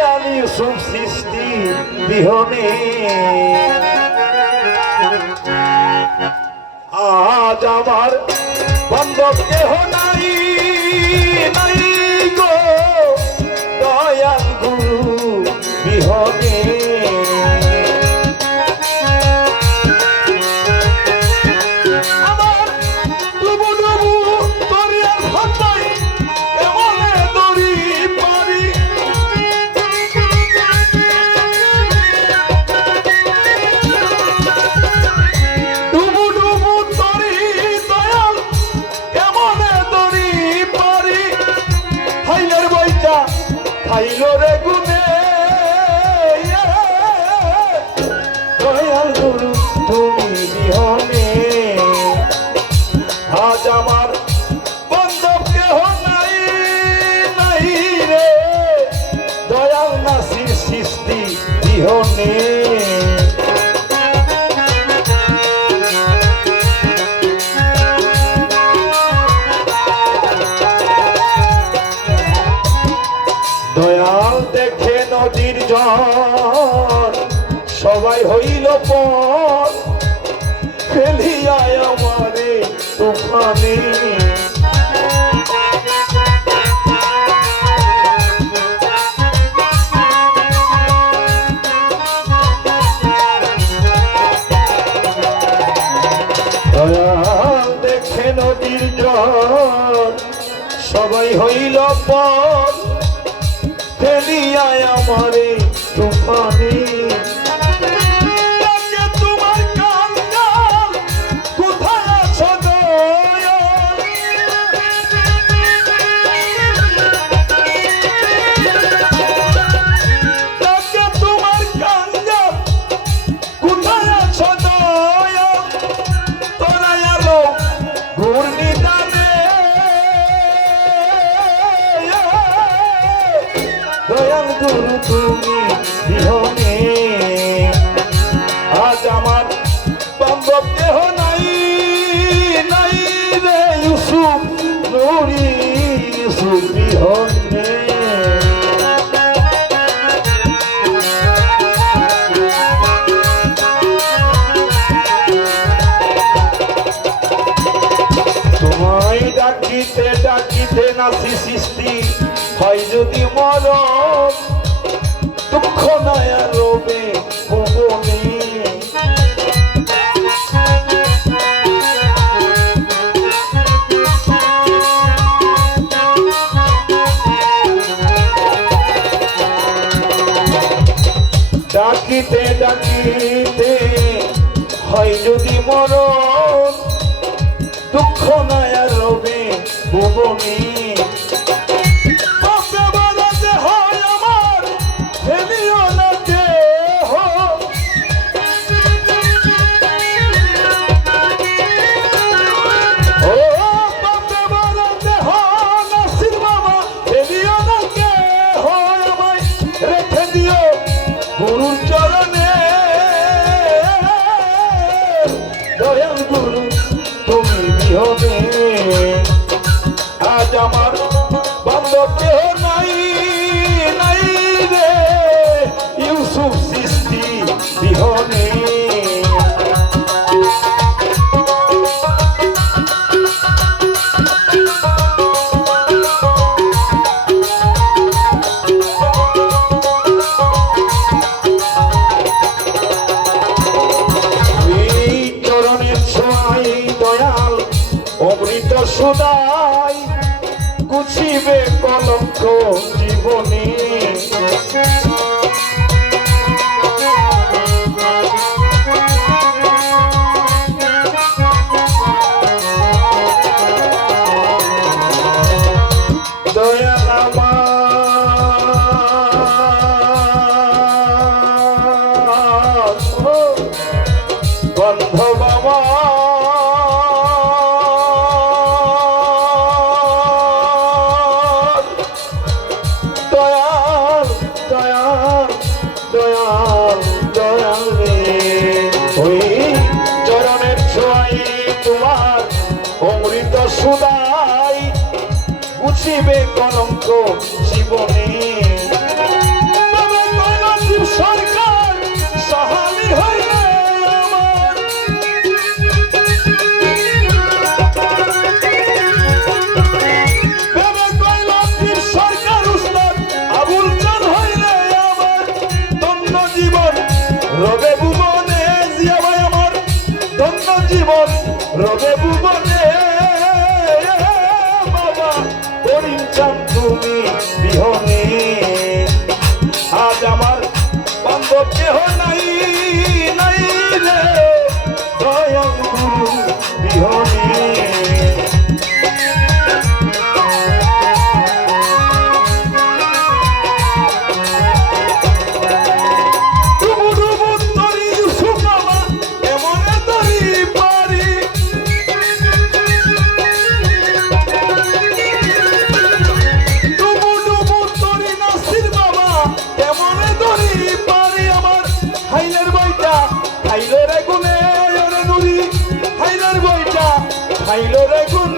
গুনে সুখ সৃষ্টি বিহনে। আজ আমার বন্ধ দেহ নাই নাই বিহনে দয়াল দেখে নদীর জল সবাই হইল পর ফেলিয়ায় আমারে তুফানে। হইল পথ। ফেলিয়ায় আমারে তুফানে তুমি বিহনে আজ আমার দেহ নাই নাই রে ইউসুফ নুরি ইউসুফ বিহনে ডাকিতে ডাকিতে নাসি সৃষ্টি হয় যদি মরণ দুঃখ নয়া রবে ভুবনে ডাকিতে ডাকিতে হয় যদি মরণ দুঃখ নয়া রবে ভুবনে সুদাই গুছিবে কলঙ্ক জীবনে। দয়া আমার উঠিবে কলঙ্ক জীবনে। সরকার সাহালি হইলে আমার। সরকার উস্তাদ আবুল চাঁদ হইলে আমার। ধন্য জীবন রবে ভুবনে, জিয়া ভাই আমার। ধন্য জীবন রবে ভুবনে। কেহ নাই নাই রে। দয়াল গুরু বিহনে হাইলের গুনে ওরে নুরি হাইলের বইটা হাইলের গুনে